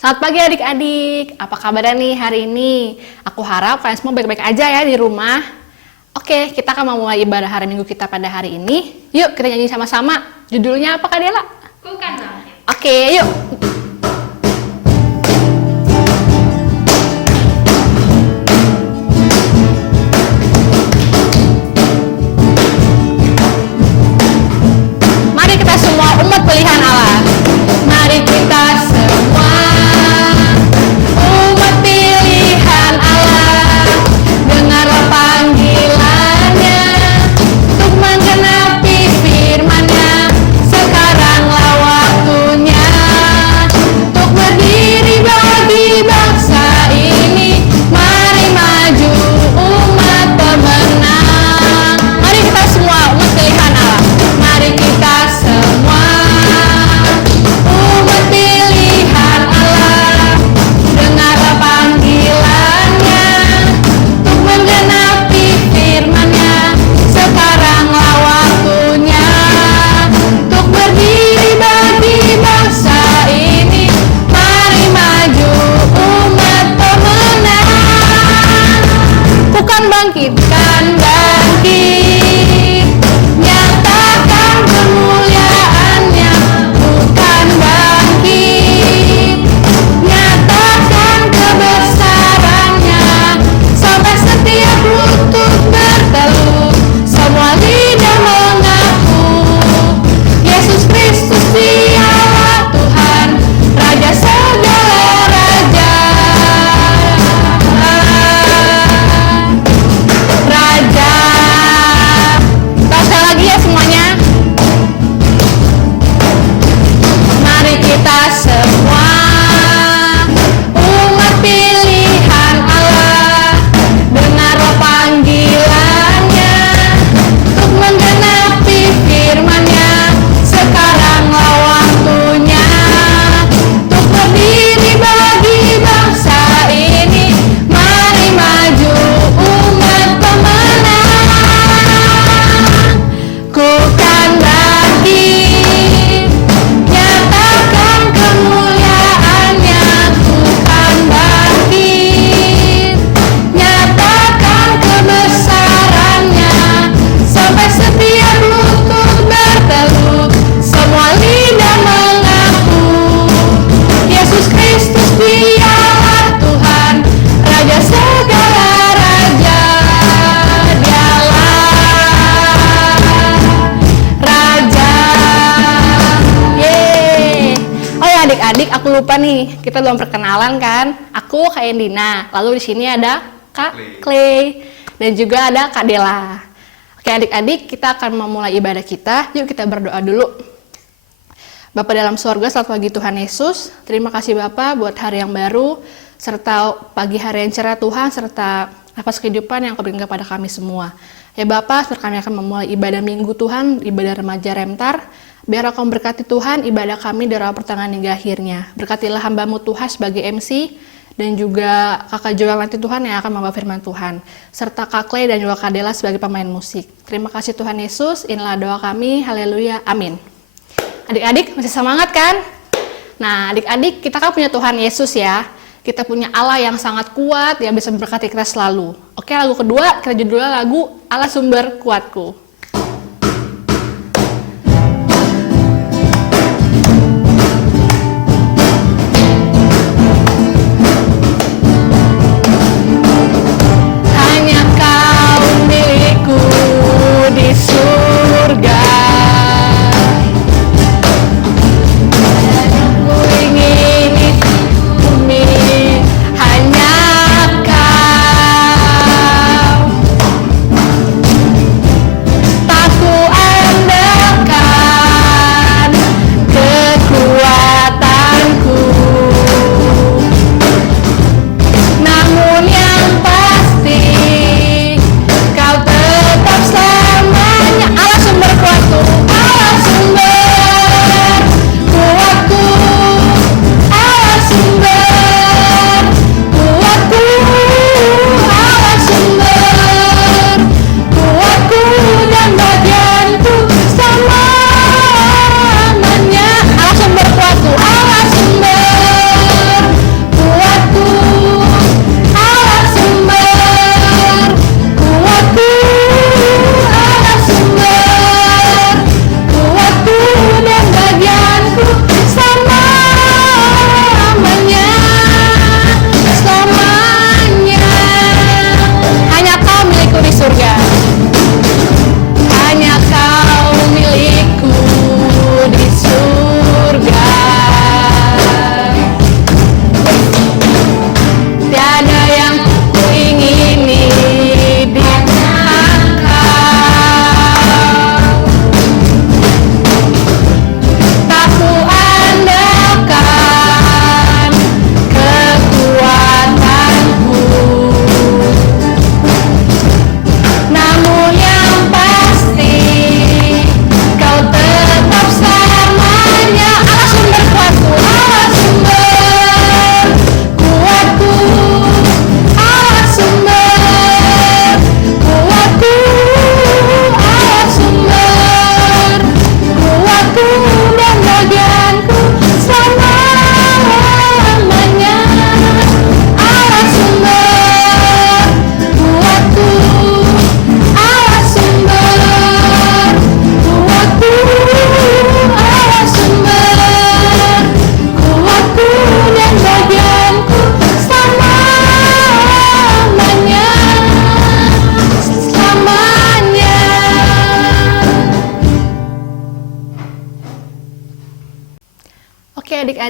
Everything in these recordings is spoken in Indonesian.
Selamat pagi adik-adik, apa kabarnya nih hari ini? Aku harap kalian semua baik-baik aja ya di rumah. Oke, kita akan memulai ibadah hari Minggu kita pada hari ini. Yuk kita nyanyi sama-sama. Judulnya apa Kak Dela? Ku kan bangkit. Oke, yuk. Mari kita semua umat pilihan Allah. Mari kita semua umat pilihan Allah. Dengarlah panggilannya untuk menggenapi firman-Nya. Sekaranglah waktunya untuk berdiri bagi bangsa ini. Mari maju umat pemenang. Mari kita semua umat pilihan Allah. Mari kita semua umat pilihan Allah. Dengarlah panggilannya untuk menggenapi firman-Nya. Sekaranglah waktunya untuk berdiri bagi bangsa ini. Mari maju umat pemenang. Bukan bangkitkan bangkit, nyatakan kemuliaan-Nya. Bukan bangkit, nyatakan kebesaran-Nya. Sampai setiap lutut berteluh, semua lidah mengaku Yesus Kristus Dialah Tuhan, Raja segala raja. Raja. Kita sekali lagi ya semuanya. Mari kita semua umat pilihan Allah. Dengarlah panggilannya untuk menggenapi firman-Nya. Sekaranglah waktunya untuk berdiri bagi bangsa ini. Mari maju umat pemenang. Ku kan bangkit, nyatakan kemuliaan-Nya. Ku kan bangkit, nyatakan kebesaran-Nya. Sampai setiap lutut berteluh, semua lidah mengaku Yesus Kristus Dialah Tuhan, Raja segala raja. Dialah Raja. Yeay. Oh ya adik-adik, aku lupa nih, kita belum perkenalan kan? Aku Kak Endina, lalu di sini ada Kak Clay dan juga ada Kak Dela. Oke adik-adik, kita akan memulai ibadah kita. Yuk kita berdoa dulu. Bapa dalam surga, selamat pagi Tuhan Yesus. Terima kasih Bapa buat hari yang baru, serta pagi hari yang cerah Tuhan, serta nafas kehidupan yang Kau berikan kepada kami semua. Ya Bapa, kami akan memulai ibadah minggu Tuhan, ibadah remaja Remtar. Biar Kau berkati Tuhan ibadah kami dari awal pertengahan hingga akhirnya. Berkatilah hamba-Mu Tuhan sebagai MC, dan juga Kakak Joel nanti Tuhan yang akan membawa firman Tuhan. Serta Kak Clay dan juga Kak Dela sebagai pemain musik. Terima kasih Tuhan Yesus, inilah doa kami, haleluya, amin. Adik-adik masih semangat kan? Nah adik-adik, kita kan punya Tuhan Yesus ya. Kita punya Allah yang sangat kuat, yang bisa memberkati kita selalu. Oke, lagu kedua, kita judulnya lagu Allah Sumber Kuatku. Hanya Kau milikku di surga. Ku ingin di bumi hanya Kau.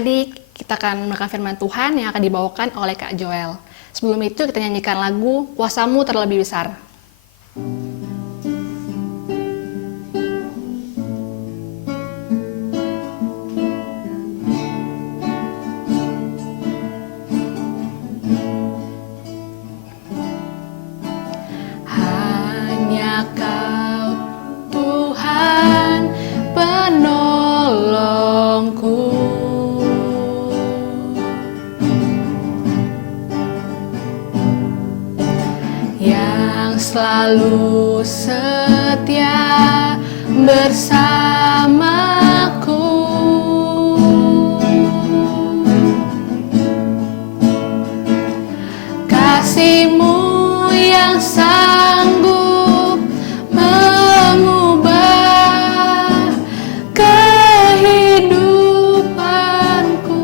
adik-adik, kita akan mendengarkan firman Tuhan yang akan dibawakan oleh Kak Joel. Sebelum itu kita nyanyikan lagu Kuasamu Terlebih Besar. Hanya Kau Tuhan penolongku, yang selalu setia bersamaku. Kasih-Mu yang sanggup mengubah kehidupanku.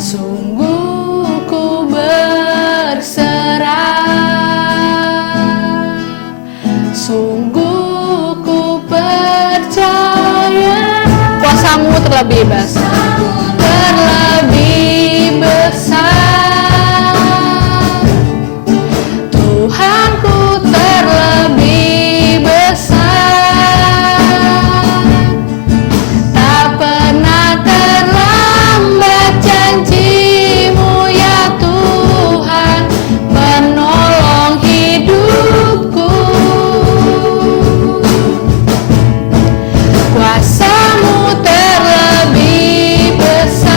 Sungguh ku berserah, sungguh ku percaya. Kuasa-Mu terlebih besar, terlebih besar. Tuhanku terlebih besar. Tak pernah terlambat janji-Mu ya Tuhan, penolong hidupku. Kuasa-Mu terlebih besar.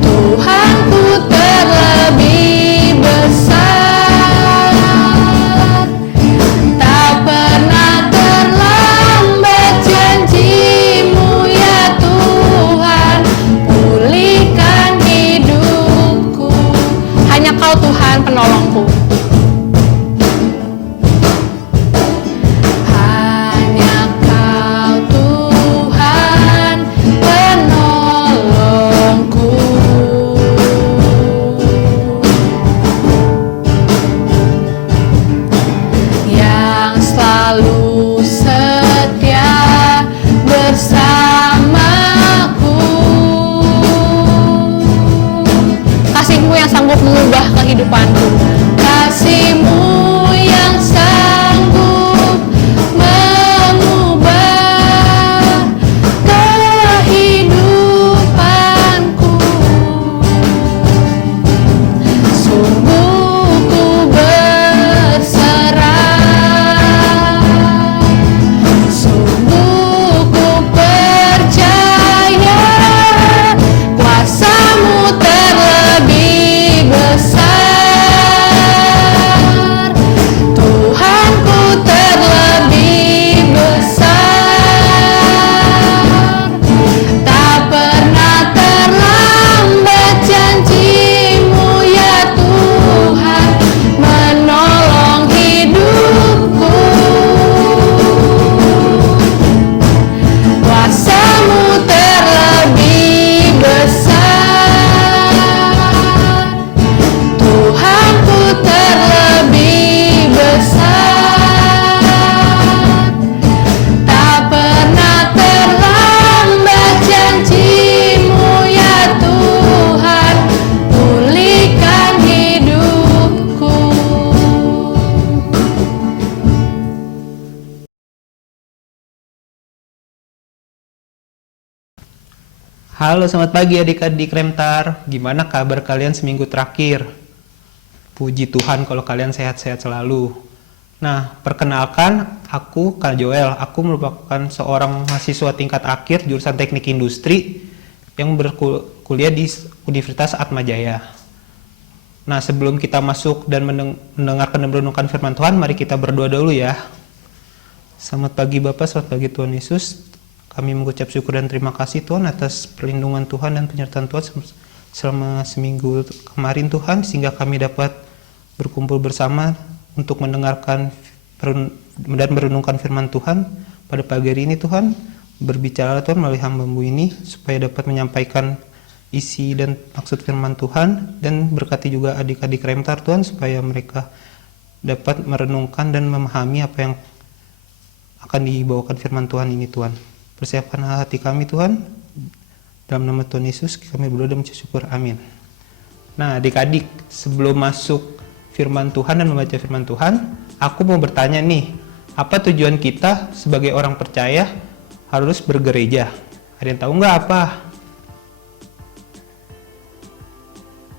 Tuhanku terlebih besar. Tak pernah terlambat janji-Mu ya Tuhan, pulihkan hidupku. Hanya Kau Tuhan penolongku. Hanya Kau Tuhan penolongku, yang selalu setia bersamaku. Kasih-Mu yang sanggup mengubah kehidupanku. Kasih-Mu yang sanggup mengubah kehidupanku. Sungguh ku berserah, sungguh ku percaya. Kuasa-Mu terlebih besar. Tuhanku terlebih besar. Tak pernah terlambat janji-Mu ya Tuhan, menolong hidupku. Kuasa-Mu terlebih besar. Tuhanku terlebih besar. Tak pernah terlambat janji-Mu ya Tuhan, pulihkan hidupku. Halo, selamat pagi adik-adik Remtar. Gimana kabar kalian seminggu terakhir? Puji Tuhan kalau kalian sehat-sehat selalu. Nah, perkenalkan, aku Kak Joel. Aku merupakan seorang mahasiswa tingkat akhir jurusan Teknik Industri yang berkuliah di Universitas Atmajaya. Nah, sebelum kita masuk dan mendengarkan dan merenungkan firman Tuhan, mari kita berdoa dulu ya. Selamat pagi Bapak, selamat pagi Tuhan Yesus. Kami mengucap syukur dan terima kasih Tuhan atas perlindungan Tuhan dan penyertaan Tuhan selama seminggu kemarin Tuhan, sehingga kami dapat berkumpul bersama untuk mendengarkan dan merenungkan firman Tuhan pada pagi hari ini Tuhan. Berbicara Tuhan melalui hamba-Mu ini supaya dapat menyampaikan isi dan maksud firman Tuhan, dan berkati juga adik-adik Remtar Tuhan supaya mereka dapat merenungkan dan memahami apa akan dibawakan firman Tuhan ini Tuhan. Persiapkan hati kami Tuhan. Dalam nama Tuhan Yesus kami berdoa dan bersyukur. Amin. Nah adik-adik, sebelum masuk firman Tuhan dan membaca firman Tuhan, aku mau bertanya nih, apa tujuan kita sebagai orang percaya harus bergereja? Ada yang tahu nggak apa?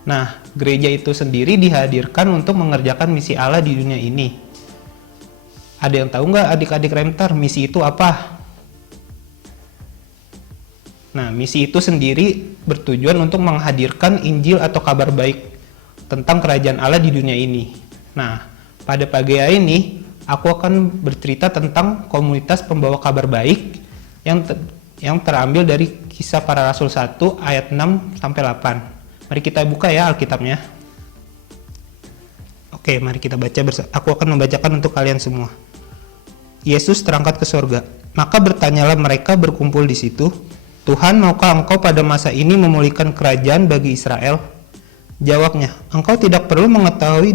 Nah, gereja itu sendiri dihadirkan untuk mengerjakan misi Allah di dunia ini. Ada yang tahu nggak adik-adik Remtar, misi itu apa? Nah, misi itu sendiri bertujuan untuk menghadirkan Injil atau kabar baik tentang kerajaan Allah di dunia ini. Nah, pada pagi hari ini, aku akan bercerita tentang komunitas pembawa kabar baik yang terambil dari Kisah Para Rasul 1 ayat 6-8. Mari kita buka ya Alkitabnya. Oke, mari kita baca bersama. Aku akan membacakan untuk kalian semua. Yesus terangkat ke surga. Maka bertanyalah mereka berkumpul di situ, Tuhan, maukah engkau pada masa ini memulihkan kerajaan bagi Israel? Jawabnya, engkau tidak perlu mengetahui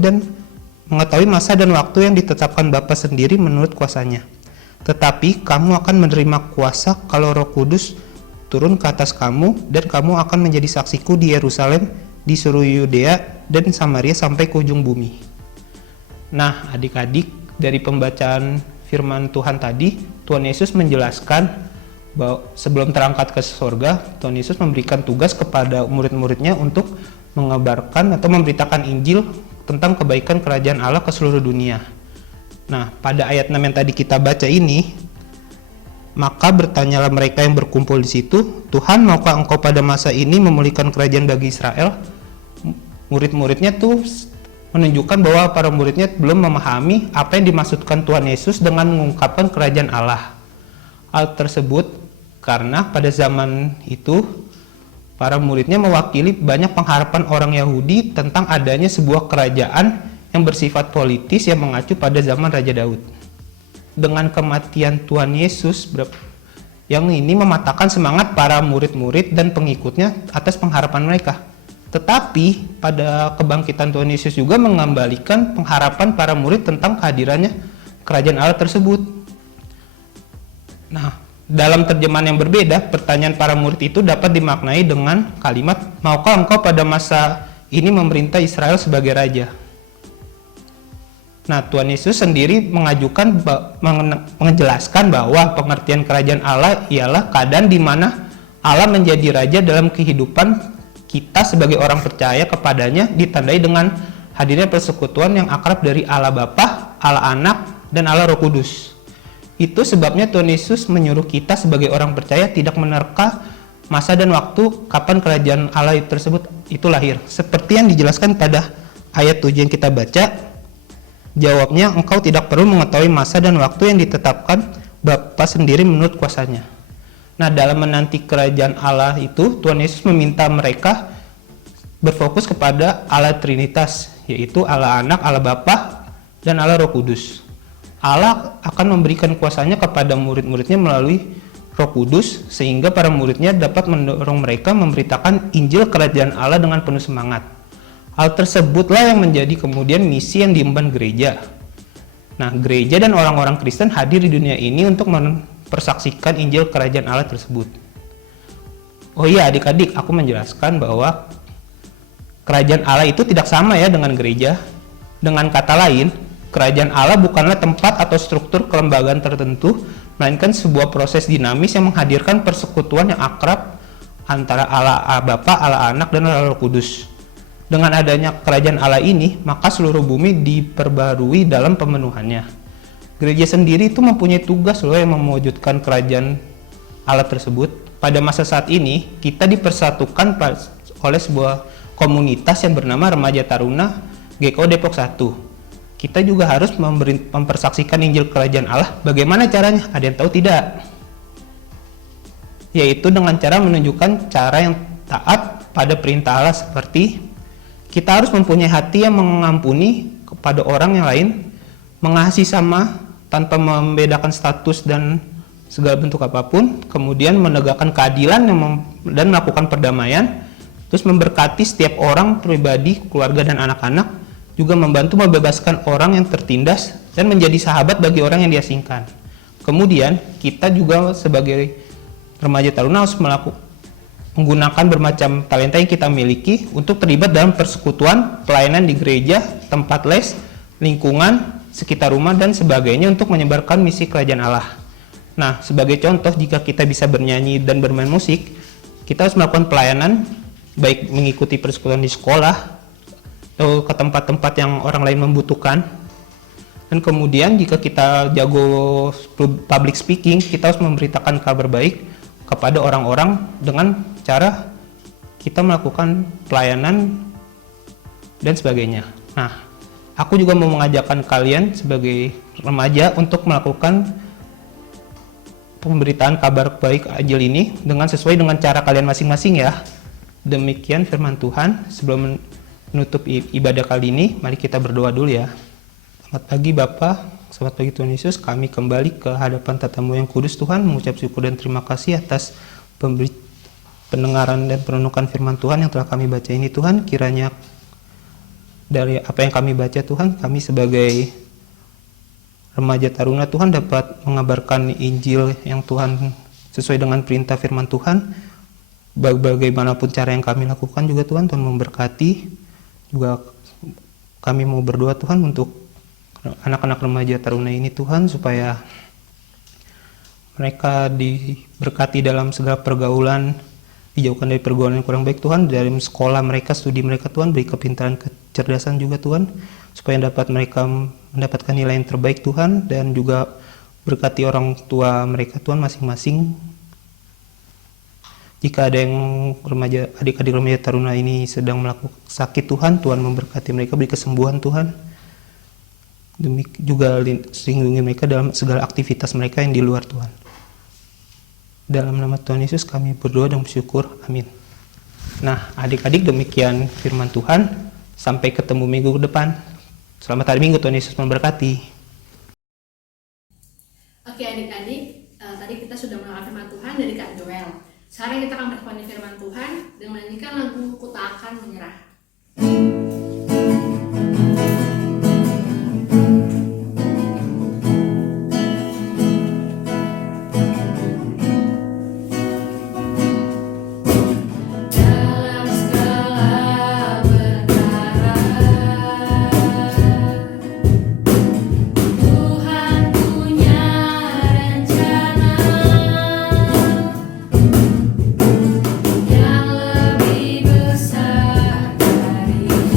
masa dan waktu yang ditetapkan Bapa sendiri menurut kuasanya. Tetapi kamu akan menerima kuasa kalau Roh Kudus turun ke atas kamu, dan kamu akan menjadi saksiku di Yerusalem, di seluruh Yudea dan Samaria sampai ke ujung bumi. Nah, adik-adik, dari pembacaan firman Tuhan tadi, Tuhan Yesus menjelaskan bahwa sebelum terangkat ke surga, Tuhan Yesus memberikan tugas kepada murid-muridnya untuk mengabarkan atau memberitakan Injil tentang kebaikan kerajaan Allah ke seluruh dunia. Nah, pada ayat 6 yang tadi kita baca ini, maka bertanyalah mereka yang berkumpul di situ, Tuhan, maukah engkau pada masa ini memulihkan kerajaan bagi Israel? Murid-muridnya tuh menunjukkan bahwa para muridnya belum memahami apa yang dimaksudkan Tuhan Yesus dengan mengungkapkan kerajaan Allah. Hal tersebut karena pada zaman itu para muridnya mewakili banyak pengharapan orang Yahudi tentang adanya sebuah kerajaan yang bersifat politis yang mengacu pada zaman Raja Daud. Dengan kematian Tuhan Yesus yang ini mematahkan semangat para murid-murid dan pengikutnya atas pengharapan mereka. Tetapi pada kebangkitan Tuhan Yesus juga mengembalikan pengharapan para murid tentang kehadirannya kerajaan Allah tersebut. Nah, dalam terjemahan yang berbeda, pertanyaan para murid itu dapat dimaknai dengan kalimat, maukah engkau pada masa ini memerintah Israel sebagai raja? Nah, Tuhan Yesus sendiri menjelaskan bahwa pengertian kerajaan Allah ialah keadaan di mana Allah menjadi raja dalam kehidupan kita sebagai orang percaya kepadanya, ditandai dengan hadirnya persekutuan yang akrab dari Allah Bapa, Allah Anak, dan Allah Roh Kudus. Itu sebabnya Tuhan Yesus menyuruh kita sebagai orang percaya tidak menerka masa dan waktu kapan kerajaan Allah tersebut itu lahir. Seperti yang dijelaskan pada ayat 7 yang kita baca, jawabnya, engkau tidak perlu mengetahui masa dan waktu yang ditetapkan Bapa sendiri menurut kuasanya. Nah, dalam menanti kerajaan Allah itu, Tuhan Yesus meminta mereka berfokus kepada Allah Trinitas, yaitu Allah Anak, Allah Bapa, dan Allah Roh Kudus. Allah akan memberikan kuasanya kepada murid-muridnya melalui Roh Kudus, sehingga para muridnya dapat mendorong mereka memberitakan Injil kerajaan Allah dengan penuh semangat. Hal tersebutlah yang menjadi kemudian misi yang diemban gereja. Nah, gereja dan orang-orang Kristen hadir di dunia ini untuk mempersaksikan Injil kerajaan Allah tersebut. Oh iya adik-adik, aku menjelaskan bahwa kerajaan Allah itu tidak sama ya dengan gereja. Dengan kata lain, kerajaan Allah bukanlah tempat atau struktur kelembagaan tertentu, melainkan sebuah proses dinamis yang menghadirkan persekutuan yang akrab antara Allah Bapa, Allah Anak, dan Allah Roh Kudus. Dengan adanya kerajaan Allah ini, maka seluruh bumi diperbarui dalam pemenuhannya. Gereja sendiri itu mempunyai tugas loh yang mewujudkan kerajaan Allah tersebut. Pada masa saat ini, kita dipersatukan oleh sebuah komunitas yang bernama Remaja Taruna GKO Depok 1. Kita juga harus mempersaksikan Injil kerajaan Allah. Bagaimana caranya? Ada yang tahu tidak? Yaitu dengan cara menunjukkan cara yang taat pada perintah Allah, seperti kita harus mempunyai hati yang mengampuni kepada orang yang lain, mengasihi sama tanpa membedakan status dan segala bentuk apapun, kemudian menegakkan keadilan dan melakukan perdamaian, terus memberkati setiap orang, pribadi, keluarga, dan anak-anak, juga membantu membebaskan orang yang tertindas dan menjadi sahabat bagi orang yang diasingkan. Kemudian kita juga sebagai remaja taruna harus menggunakan bermacam talenta yang kita miliki untuk terlibat dalam persekutuan, pelayanan di gereja, tempat les, lingkungan, sekitar rumah, dan sebagainya untuk menyebarkan misi kerajaan Allah. Nah, sebagai contoh, jika kita bisa bernyanyi dan bermain musik, kita harus melakukan pelayanan, baik mengikuti persekutuan di sekolah, atau ke tempat-tempat yang orang lain membutuhkan. Dan kemudian jika kita jago public speaking, kita harus memberitakan kabar baik kepada orang-orang dengan cara kita melakukan pelayanan dan sebagainya. Nah, aku juga mau mengajakkan kalian sebagai remaja untuk melakukan pemberitaan kabar baik Injil ini dengan sesuai dengan cara kalian masing-masing ya. Demikian firman Tuhan. Sebelum menutup ibadah kali ini, mari kita berdoa dulu ya. Selamat pagi Bapak, selamat pagi Tuhan Yesus. Kami kembali ke hadapan tatamu yang kudus Tuhan, mengucap syukur dan terima kasih atas pendengaran dan perenungan firman Tuhan yang telah kami baca ini Tuhan. Kiranya dari apa yang kami baca Tuhan, kami sebagai remaja taruna Tuhan dapat mengabarkan Injil yang Tuhan sesuai dengan perintah firman Tuhan. Bagaimanapun cara yang kami lakukan juga Tuhan memberkati. Juga kami mau berdoa Tuhan untuk anak-anak remaja taruna ini Tuhan, supaya mereka diberkati dalam segala pergaulan, dijauhkan dari pergaulan yang kurang baik Tuhan, dari sekolah mereka, studi mereka Tuhan, beri kepintaran, kecerdasan juga Tuhan, supaya dapat mereka mendapatkan nilai yang terbaik Tuhan, dan juga berkati orang tua mereka Tuhan masing-masing. Jika ada yang adik-adik remaja taruna ini sedang melakukan sakit Tuhan, Tuhan memberkati mereka, beri kesembuhan Tuhan. Demikian juga lindungi mereka dalam segala aktivitas mereka yang di luar Tuhan. Dalam nama Tuhan Yesus kami berdoa dan bersyukur. Amin. Nah, adik-adik, demikian firman Tuhan. Sampai ketemu minggu depan. Selamat hari Minggu, Tuhan Yesus memberkati. Oke adik-adik, tadi kita sudah mendengar firman Tuhan dari Kak Joel. Sekarang kita akan menikmati firman Tuhan dengan menyanyikan lagu Ku Tak Akan Menyerah. Yang lebih besar dari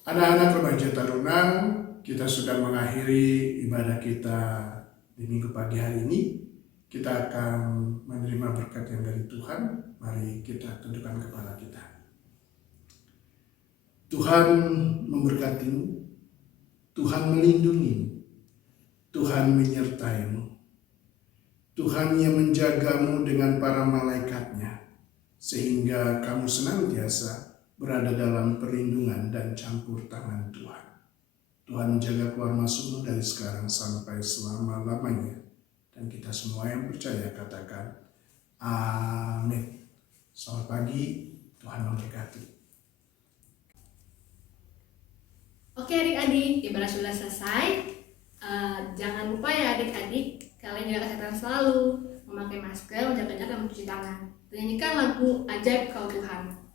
Anak-anak remaja taruna, kita sudah mengakhiri ibadah kita di minggu pagi hari ini. Kita akan menerima berkat yang dari Tuhan. Mari kita tundukkan kepala kita. Tuhan memberkatimu, Tuhan melindungimu, Tuhan menyertaimu, Tuhan yang menjagamu dengan para malaikatnya, sehingga kamu senantiasa berada dalam perlindungan dan campur tangan Tuhan. Tuhan menjaga keluar masukmu dari sekarang sampai selama-lamanya. Dan kita semua yang percaya katakan, amin. Selamat pagi, Tuhan memberkati. Oke adik-adik, ibadah sudah selesai. Jangan lupa ya adik-adik, kalian jaga kesehatan selalu, memakai masker, menjaga jarak, dan mencuci tangan. Nyanyikan lagu Ajaib Kau Tuhan.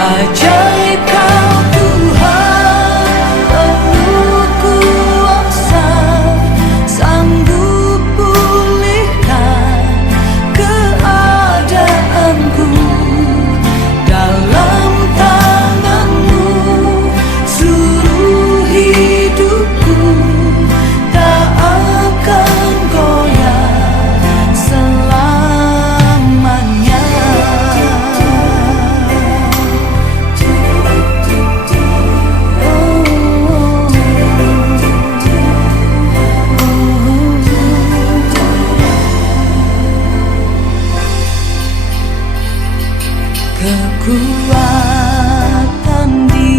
Ajaib Kau Tuhan, penuh kuasa, sanggup pulihkan keadaanku. Dalam tangan-Mu seluruh hidupku, tak akan goyah selamanya. Kekuatan di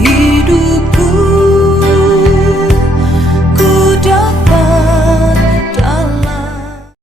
hidupku, ku dapat